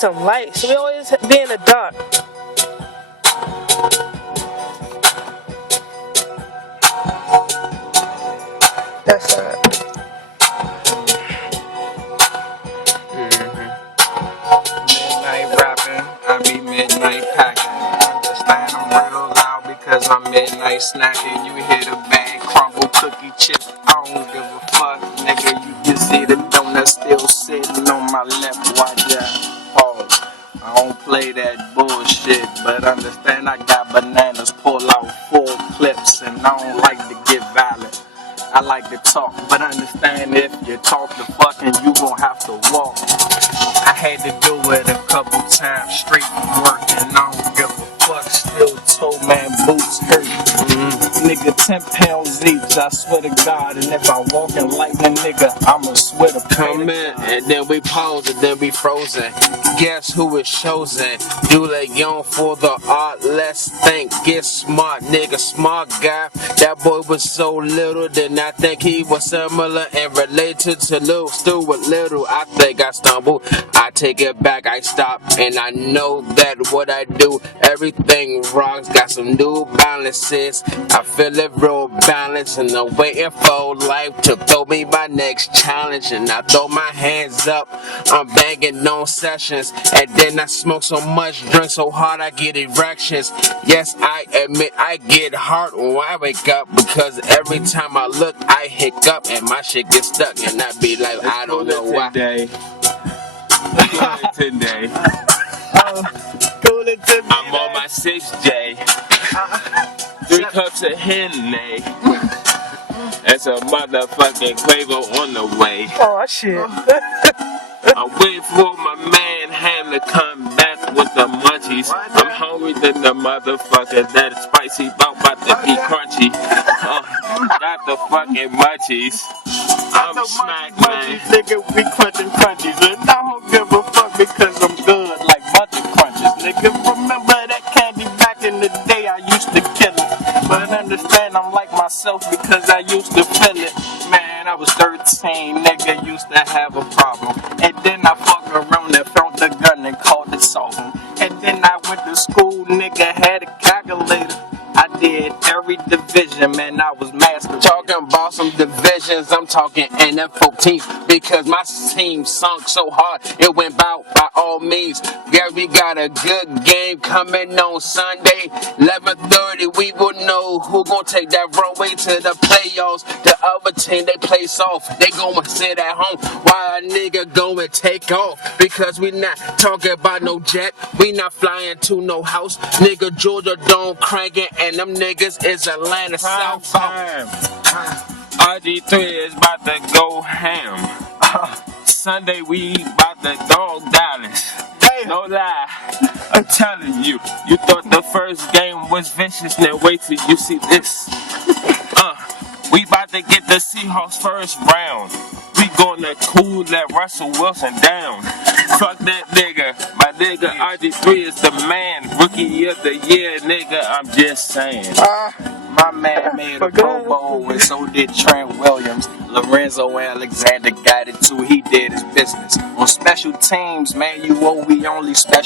some light, so we always be in the dark. That's Midnight rapping, I be midnight packing. Understand I'm real loud because I'm midnight snacking. You hear the bag crumble, cookie chip. I don't give a fuck, nigga. You can see the donut still sitting on my lip. Watch that. Pause. I don't play that bullshit, but understand I got bananas. Pull out 4 clips, and I don't like to get violent. I like to talk, but understand if you talk the fucking, you gon' have to walk. I had to do it a couple times straight from work, and I don't give a fuck. Still toe man boots hurt. Nigga, 10 pounds each, I swear to God. And if I walk in lightning, nigga, I'ma swear to come in, and then we pause, and then we frozen. Guess who is chosen? Do they young for the art? Let's think. Get smart, nigga, smart guy. That boy was so little, then I think he was similar and related to Lil Stuart Little. I think I stumbled. I take it back, I stop, and I know that what I do, everything rocks. Got some new balances. I feel it real balanced, and I'm waiting for life to throw me my next challenge. And I throw my hands up, I'm banging on sessions, and then I smoke so much, drink so hard I get erections. Yes, I admit I get hard when I wake up, because every time I look, I hiccup and my shit gets stuck, and I be like, I don't know why. Today. I'm on my 6th J. 3 cups of Henny. That's a motherfucking Quavo on the way. oh shit. I'm waiting for my man Ham to come back with the munchies. I'm hungry than the motherfucker that is spicy, about to be crunchy. Got the fucking munchies. I'm smack man. Nigga, we crunching crunchies, and I don't give a fuck because I'm good like bunch of crunches. Nigga, remember that candy back in the day? I used to kill it, but understand I'm like myself because I used to feel it. Man, I was 13, nigga, used to have a problem, and then I fucked around and found the gun and called it solving. And then I went to school, nigga, had a calculator. I did every division, man, I was master. Talking about some divisions, I'm talking NF14, because my team sunk so hard, it went by all means. Yeah, we got a good game coming on Sunday, 11:30, we will know who gon' take that runway to the playoffs. The other team, they play soft, they gon' sit at home, while a nigga go and take off, because we not talking about no jet, we not flying to no house, nigga, Georgia don't crank it, and them niggas is Atlanta South. RG3 is about to go ham. Sunday we about to dog Dallas. No lie, I'm telling you, you thought the first game was vicious, now wait till you see this. We about to get the Seahawks first round. We gonna cool that Russell Wilson down. Fuck that nigga. My nigga RG3 is the man. Rookie of the year, nigga. I'm just saying. My man made a Pro Bowl, and so did Trent Williams. Lorenzo Alexander got it too. He did his business. On special teams, man, we only special.